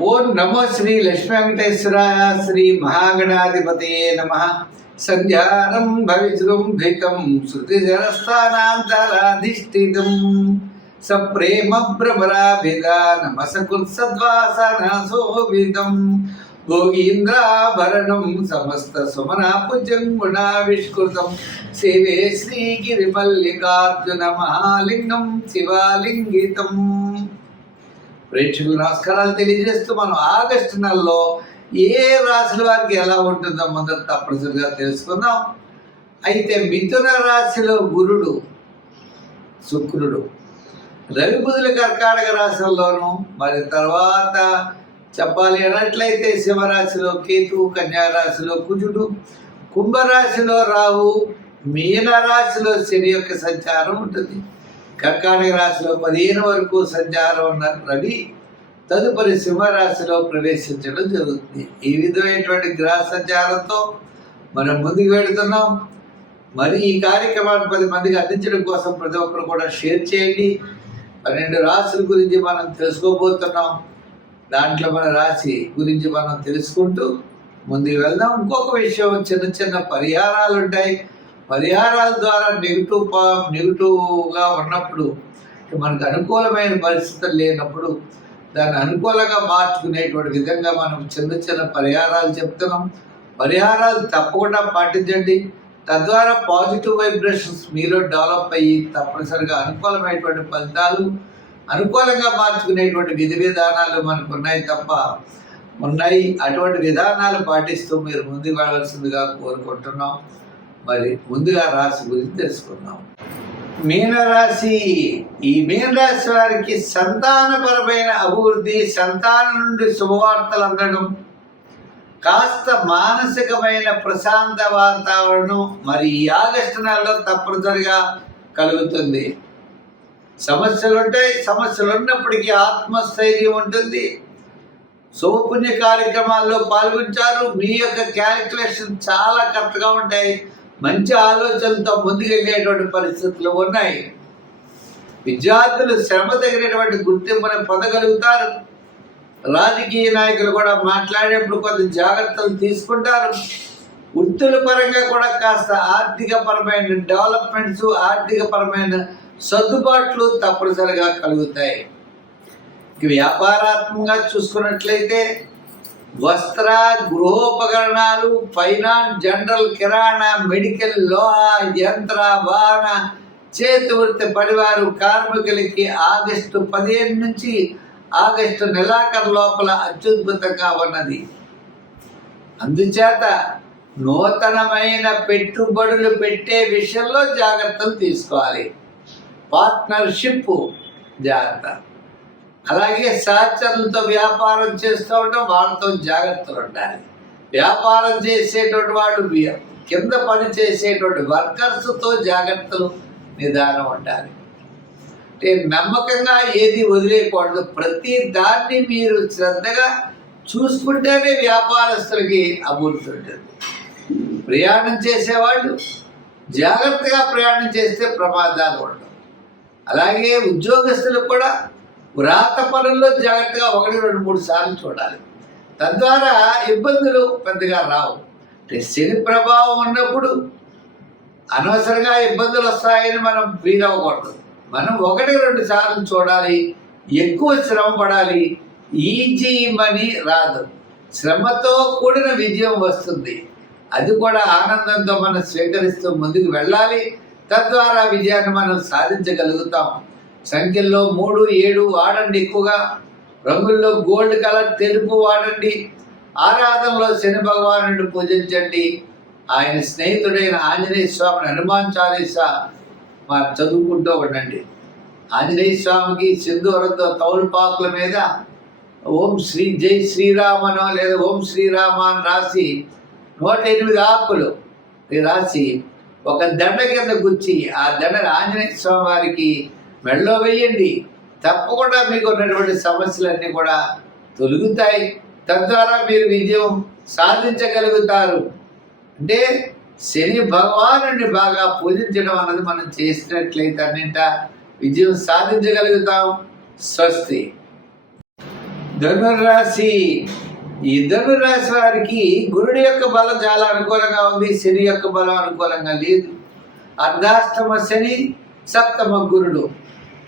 ఓం నమో శ్రీ లక్ష్మీ వెంకటేశ్వర శ్రీ మహాగణాధిపతయే నమ. సంధ్యానం భవిజృంభికం శృతిజరస్థానాంతరాధిష్ఠితం సప్రేమ భ్రమరాభిధానమసకృత్సద్వాసనశోభితం భోగీంద్రాభరణం సమస్త సుమనాపుజం గుణావిష్కృతం. సేవే శ్రీగిరిమల్లికార్జున మహాలింగం శివాలింగితం. ప్రేక్షకులు నమస్కారాలు తెలియజేస్తూ మనం ఆగస్టు నెలలో ఏ రాశుల వారికి ఎలా ఉంటుందో మొదట తప్పనిసరిగా తెలుసుకుందాం. అయితే మిథున రాశిలో గురుడు శుక్రుడు. రవి బుధుల కర్కాటక రాశుల్లోనూ మరి తర్వాత చెప్పాలి అన్నట్లయితే శివరాశిలో కేతు కన్యారాశిలో కుజుడు కుంభరాశిలో రాహు మీన రాశిలో శని యొక్క సంచారం ఉంటుంది. కర్కాటక రాశిలో పదిహేను వరకు సంచారం ఉన్న రవి తదుపరి సింహరాశిలో ప్రవేశించడం జరుగుతుంది. ఈ విధమైనటువంటి గ్రహ సంచారంతో మనం ముందుకు వెళుతున్నాం. మరి ఈ కార్యక్రమాన్ని పది మందికి అందించడం కోసం ప్రతి ఒక్కరు కూడా షేర్ చేయండి. పన్నెండు రాశుల గురించి మనం తెలుసుకోబోతున్నాం. దాంట్లో మన రాశి గురించి మనం తెలుసుకుంటూ ముందుకు వెళ్దాం. ఇంకొక విషయం చిన్న చిన్న పరిహారాలు ఉంటాయి. పరిహారాల ద్వారా నెగిటివ్ పా నెగిటివ్గా ఉన్నప్పుడు మనకు అనుకూలమైన పరిస్థితులు లేనప్పుడు దాన్ని అనుకూలంగా మార్చుకునేటువంటి విధంగా మనం చిన్న చిన్న పరిహారాలు చెప్తున్నాం. పరిహారాలు తప్పకుండా పాటించండి. తద్వారా పాజిటివ్ వైబ్రేషన్స్ మీలో డెవలప్ అయ్యి తప్పనిసరిగా అనుకూలమైనటువంటి ఫలితాలు అనుకూలంగా మార్చుకునేటువంటి విధి విధానాలు మనకు ఉన్నాయి తప్ప ఉన్నాయి. అటువంటి విధానాలు పాటిస్తూ మీరు ముందుకు వెళ్ళవలసిందిగా కోరుకుంటున్నాం. మరి ముందుగా రాశి గురించి తెలుసుకుందాం. మీనరాశి ఈ మీనరాశి వారికి సంతానపరమైన అభివృద్ధి సంతానం నుండి శుభవార్తలు అందడం కాస్త మానసికమైన ప్రశాంత వాతావరణం మరి ఈ ఆగస్టు నెలలో తప్పనిసరిగా కలుగుతుంది. సమస్యలు ఉంటాయి సమస్యలు ఉన్నప్పటికీ ఆత్మస్థైర్యం ఉంటుంది. శుభపుణ్య కార్యక్రమాల్లో పాల్గొంటారు. మీ యొక్క క్యాలిక్యులేషన్ చాలా కరెక్ట్గా ఉంటాయి. మంచి ఆలోచనలతో ముందుకెళ్ళేటువంటి పరిస్థితులు ఉన్నాయి. విద్యార్థులు శ్రమ తగినటువంటి గుర్తింపుని పొందగలుగుతారు. రాజకీయ నాయకులు కూడా మాట్లాడేప్పుడు కొంత జాగ్రత్తలు తీసుకుంటారు. వృత్తుల పరంగా కూడా కాస్త ఆర్థిక పరమైన డెవలప్మెంట్స్ ఆర్థిక పరమైన సర్దుబాట్లు తప్పనిసరిగా కలుగుతాయి. వ్యాపారాత్మకంగా చూసుకున్నట్లయితే వస్త్ర గృహోపకరణాలు ఫైనాన్స్ జనరల్ కిరాణా మెడికల్ లోహ యంత్ర వాహన చేతి వృత్తి కార్మికులకి ఆగస్టు పదిహేను నుంచి ఆగస్టు నెలాఖరు లోపల అత్యద్భుతంగా ఉన్నది. అందుచేత నూతనమైన పెట్టుబడులు పెట్టే విషయంలో జాగ్రత్తలు తీసుకోవాలి. పార్ట్నర్షిప్ జాగ్రత్త. అలాగే సహచరులతో వ్యాపారం చేస్తూ ఉంటాం వాళ్ళతో జాగ్రత్తలు ఉండాలి. వ్యాపారం చేసేటువంటి వాళ్ళు కింద పని చేసేటువంటి వర్కర్స్తో జాగ్రత్తలు నిదానం ఉండాలి. అంటే నమ్మకంగా ఏది వదిలేయకూడదు. ప్రతి దాన్ని మీరు శ్రద్ధగా చూసుకుంటేనే వ్యాపారస్తులకి అభివృద్ధి ఉంటుంది. ప్రయాణం చేసేవాళ్ళు జాగ్రత్తగా ప్రయాణం చేస్తే ప్రమాదాలు ఉండవు. అలాగే ఉద్యోగస్తులు కూడా వ్రాత పనుల్లో జాగ్రత్తగా ఒకటి రెండు మూడు సార్లు చూడాలి. తద్వారా ఇబ్బందులు పెద్దగా రావు. శని ప్రభావం ఉన్నప్పుడు అనవసరంగా ఇబ్బందులు వస్తాయని మనం ఫీల్ అవ్వకూడదు. మనం ఒకటి రెండు సార్లు చూడాలి. ఎక్కువ శ్రమ పడాలి. ఈజీ మనీ రాదు. శ్రమతో కూడిన విజయం వస్తుంది. అది కూడా ఆనందంతో మనం స్వీకరిస్తూ ముందుకు వెళ్ళాలి. తద్వారా విజయాన్ని మనం సాధించగలుగుతాం. సంఖ్యల్లో మూడు ఏడు వాడండి ఎక్కువగా. రంగుల్లో గోల్డ్ కలర్ తెలుపు వాడండి. ఆరాధనలో శని భగవానుడు పూజించండి. ఆయన స్నేహితుడైన ఆంజనేయ స్వామిని హనుమాన్ చాలీసా మా చదువుకుంటూ ఉండండి. ఆంజనేయ స్వామికి సింధూరంతో తౌలుపాకుల మీద ఓం శ్రీ జై శ్రీరామనో లేదా ఓం శ్రీరామ అని రాసి నూట ఎనిమిది ఆకులు రాసి ఒక దండ కింద గుచ్చి ఆ దండను ఆంజనేయ స్వామి వారికి మెడలో వేయండి తప్పకుండా మీకు ఉన్నటువంటి సమస్యలన్నీ కూడా తొలుగుతాయి. తద్వారా మీరు విజయం సాధించగలుగుతారు. అంటే శని భగవానుడిని బాగా పూజించడం అన్నది మనం చేసినట్లయితే అన్నింట విజయం సాధించగలుగుతాం. స్వస్తి. ధనుర్రాశి. ఈ ధనుర్రాశి వారికి గురుడి యొక్క బలం చాలా అనుకూలంగా ఉంది. శని యొక్క బలం అనుకూలంగా లేదు. అర్ధాష్టమ శని సప్తమ గురుడు.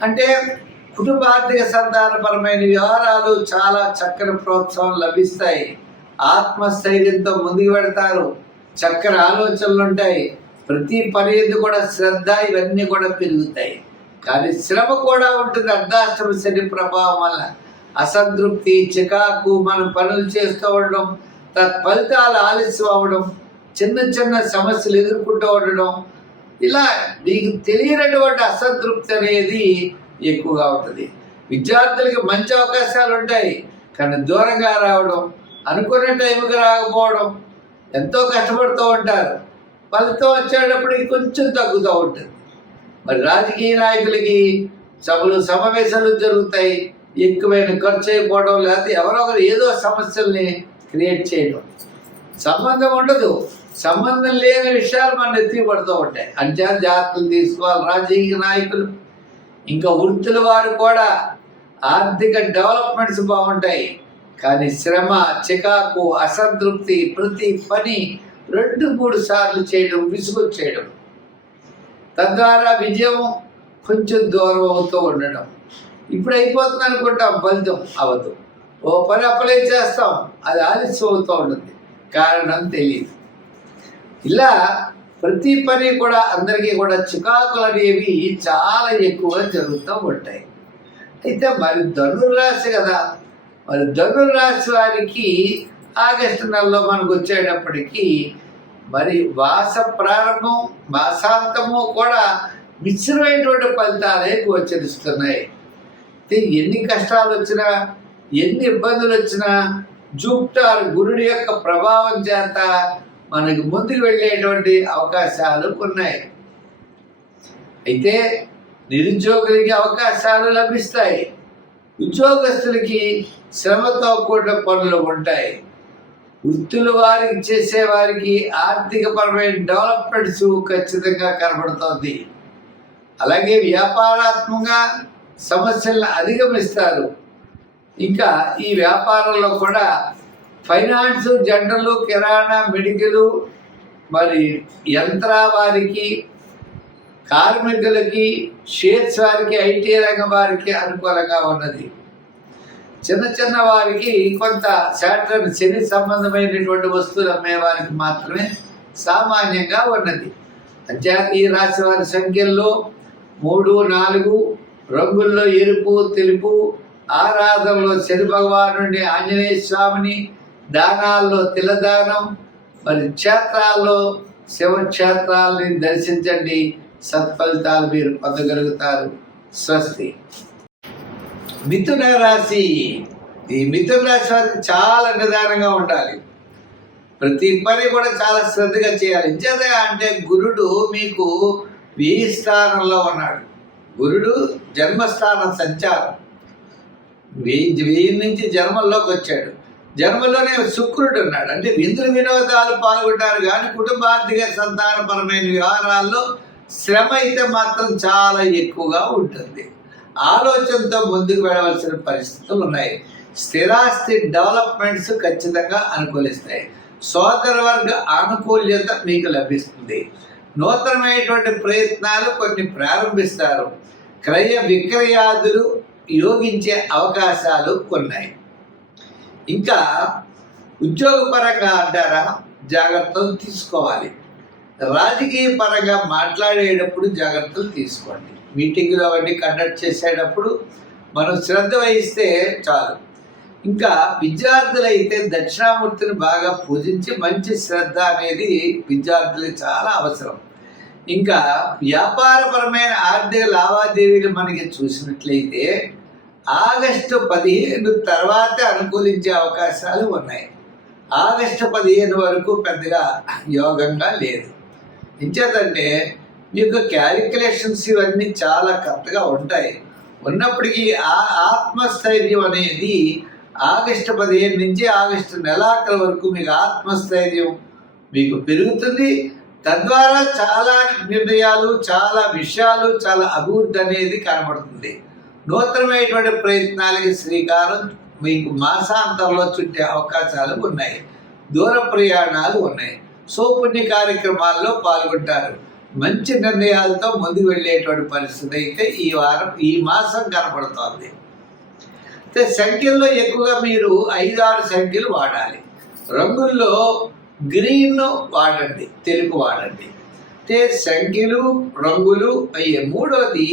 అంటే కుటుంబార్థిక సంతానపరమైన వ్యవహారాలు చాలా చక్కని ప్రోత్సాహం లభిస్తాయి. ఆత్మస్థైర్యంతో ముందుకు పెడతారు చక్కని ఆలోచనలు ఉంటాయి. ప్రతి పని కూడా శ్రద్ధ ఇవన్నీ కూడా పెరుగుతాయి. కానీ శ్రమ కూడా ఉంటుంది. అర్ధాష్టమ శని ప్రభావం వల్ల. అసంతృప్తి చికాకు మనం పనులు చేస్తూ ఉండడం తత్ఫలితాలు ఆలస్యం అవ్వడం చిన్న చిన్న సమస్యలు ఎదుర్కొంటూ ఉండడం ఇలా మీకు తెలియనటువంటి అసంతృప్తి అనేది ఎక్కువగా ఉంటుంది. విద్యార్థులకి మంచి అవకాశాలు ఉంటాయి కానీ దూరంగా రావడం అనుకున్న టైంకి రాకపోవడం ఎంతో కష్టపడుతూ ఉంటారు. ఫలితం వచ్చేటప్పటికి కొంచెం తగ్గుతూ ఉంటుంది. మరి రాజకీయ నాయకులకి సభలు సమావేశాలు జరుగుతాయి ఎక్కువైన ఖర్చు అయిపోవడం లేకపోతే ఎవరో ఒకరు ఏదో సమస్యల్ని క్రియేట్ చేయడం. సంబంధం ఉండదు. సంబంధం లేని విషయాలు మన ఎత్తి పడుతూ ఉంటాయి. అంచనా జాగ్రత్తలు తీసుకోవాలి రాజకీయ నాయకులు. ఇంకా వృత్తుల వారు కూడా ఆర్థిక డెవలప్మెంట్స్ బాగుంటాయి. కానీ శ్రమ చికాకు అసంతృప్తి ప్రతి పని రెండు మూడు సార్లు చేయడం విసుగు చేయడం. తద్వారా విజయం కొంచెం దూరం అవుతూ ఉండడం. ఇప్పుడు అయిపోతుంది అనుకుంటాం ఫలితం అవ్వదు ఓ పని అప్లై చేస్తాం అది ఆలస్యం అవుతూ ఉంటుంది. కారణం తెలియదు. ఇలా ప్రతి పని కూడా అందరికీ కూడా చికాకులు అనేవి చాలా ఎక్కువగా జరుగుతూ ఉంటాయి. అయితే మరి ధనుర్రాశి కదా మరి ధనుర్రాశి వారికి ఆగస్టు నెలలో మనకు వచ్చేటప్పటికి మరి మాస ప్రారంభం మాసాంతము కూడా మిశ్రమైనటువంటి ఫలితాలే గోచరిస్తున్నాయి. ఎన్ని కష్టాలు వచ్చినా ఎన్ని ఇబ్బందులు వచ్చినా జూప్టార్ గురుడి యొక్క ప్రభావం చేత మనకు ముందుకు వెళ్ళేటువంటి అవకాశాలు ఉన్నాయి అయితే నిరుద్యోగులకి అవకాశాలు లభిస్తాయి. ఉద్యోగస్తులకి శ్రమతో కూడిన పనులు ఉంటాయి. వృత్తులు వారికి చేసే వారికి ఆర్థికపరమైన డెవలప్మెంట్స్ ఖచ్చితంగా కనబడుతోంది. అలాగే వ్యాపారాత్మకంగా సమస్యలను అధిగమిస్తారు. ఇంకా ఈ వ్యాపారంలో కూడా ఫైనాన్స్ జనరల్ కిరాణా మెడికల్ మరి యంత్ర వారికి కార్మికులకి షేర్స్ వారికి ఐటీ రంగం వారికి అనుకూలంగా ఉన్నది. చిన్న చిన్న వారికి కొంత శాటర్న్ శని సంబంధమైనటువంటి వస్తువులు అమ్మేవారికి మాత్రమే సామాన్యంగా ఉన్నది. అంతేకాక రాశి వారి సంఖ్యల్లో మూడు నాలుగు రంగుల్లో ఎరుపు తెలుపు ఆరాధనలో శని భగవానుడి ఆంజనేయ స్వామిని దానాల్లో తిలదానం మరి క్షేత్రాల్లో శివక్షేత్రాలని దర్శించండి. సత్ఫలితాలు మీరు పొందగలుగుతారు. స్వస్తి. మిథున రాశి. ఈ మిథున రాశి వారికి చాలా నిదానంగా ఉండాలి. ప్రతి పని కూడా చాలా శ్రద్ధగా చేయాలి. ఇంచేత అంటే గురుడు మీకు వెయ్యి స్థానంలో ఉన్నాడు. గురుడు జన్మస్థానం సంచారం. వెయ్యి వెయ్యి నుంచి జన్మల్లోకి వచ్చాడు. జన్మలోనే శుక్రుడు ఉన్నాడు. అంటే విందు వినోదాలు పాల్గొంటారు కానీ కుటుంబార్థిక సంతానపరమైన వ్యవహారాల్లో శ్రమ అయితే మాత్రం చాలా ఎక్కువగా ఉంటుంది. ఆలోచనతో ముందుకు వెళ్ళవలసిన పరిస్థితులు ఉన్నాయి. స్థిరాస్తి డెవలప్మెంట్స్ ఖచ్చితంగా అనుకూలిస్తాయి. సోదర వర్గ ఆనుకూల్యత మీకు లభిస్తుంది. నూతనమైనటువంటి ప్రయత్నాలు కొన్ని ప్రారంభిస్తారు. క్రయ విక్రయాదులు యోగించే అవకాశాలు ఉన్నాయి ఇంకా ఉద్యోగపరంగా అంటారా జాగ్రత్తలు తీసుకోవాలి. రాజకీయ పరంగా మాట్లాడేటప్పుడు జాగ్రత్తలు తీసుకోండి. మీటింగులు అవన్నీ కండక్ట్ చేసేటప్పుడు మనం శ్రద్ధ వహిస్తే చాలు. ఇంకా విద్యార్థులు అయితే దక్షిణామూర్తిని బాగా పూజించి మంచి శ్రద్ధ అనేది విద్యార్థులకు చాలా అవసరం. ఇంకా వ్యాపారపరమైన ఆర్థిక లావాదేవీలు మనకి చూసినట్లయితే ఆగస్టు పదిహేను తర్వాతే అనుకూలించే అవకాశాలు ఉన్నాయి. ఆగస్టు పదిహేను వరకు పెద్దగా యోగంగా లేదు. ఇంచేతంటే మీకు క్యాలిక్యులేషన్స్ ఇవన్నీ చాలా కరెక్ట్గా ఉంటాయి. ఉన్నప్పటికీ ఆ ఆత్మస్థైర్యం అనేది ఆగస్టు పదిహేను నుంచి ఆగస్టు నెలాఖరు వరకు మీకు ఆత్మస్థైర్యం మీకు పెరుగుతుంది. తద్వారా చాలా నిర్ణయాలు చాలా విషయాలు చాలా అభివృద్ధి అనేది కనబడుతుంది. నూతనమైనటువంటి ప్రయత్నాలకి శ్రీకారం మీకు మాసాంతంలో చుట్టే అవకాశాలు ఉన్నాయి. దూర ప్రయాణాలు ఉన్నాయి. సోపుణ్య కార్యక్రమాల్లో పాల్గొంటారు. మంచి నిర్ణయాలతో ముందుకు వెళ్ళేటువంటి పరిస్థితి అయితే ఈ వారం ఈ మాసం కనపడుతోంది. అయితే సంఖ్యల్లో ఎక్కువగా మీరు ఐదు ఆరు సంఖ్యలు వాడాలి. రంగుల్లో గ్రీన్ వాడండి తెలుపు వాడండి. అంటే సంఖ్యలు రంగులు అయ్యే మూడోది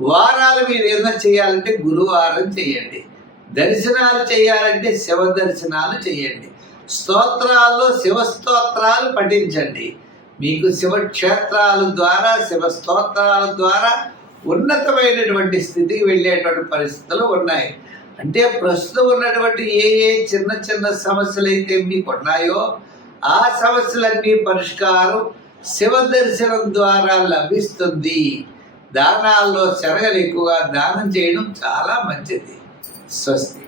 వారాలు మీరు ఏదైనా చేయాలంటే గురువారం చేయండి. దర్శనాలు చేయాలంటే శివ దర్శనాలు చేయండి. స్తోత్రాల్లో శివ స్తోత్రాలు పఠించండి. మీకు శివక్షేత్రాల ద్వారా శివ స్తోత్రాల ద్వారా ఉన్నతమైనటువంటి స్థితికి వెళ్ళేటువంటి పరిస్థితులు ఉన్నాయి. అంటే ప్రస్తుతం ఉన్నటువంటి ఏ ఏ చిన్న చిన్న సమస్యలు అయితే మీకు ఉన్నాయో ఆ సమస్యలన్నీ పరిష్కారం శివ దర్శనం ద్వారా లభిస్తుంది. దానాల్లో శనగలు ఎక్కువగా దానం చేయడం చాలా మంచిది. స్వస్తి.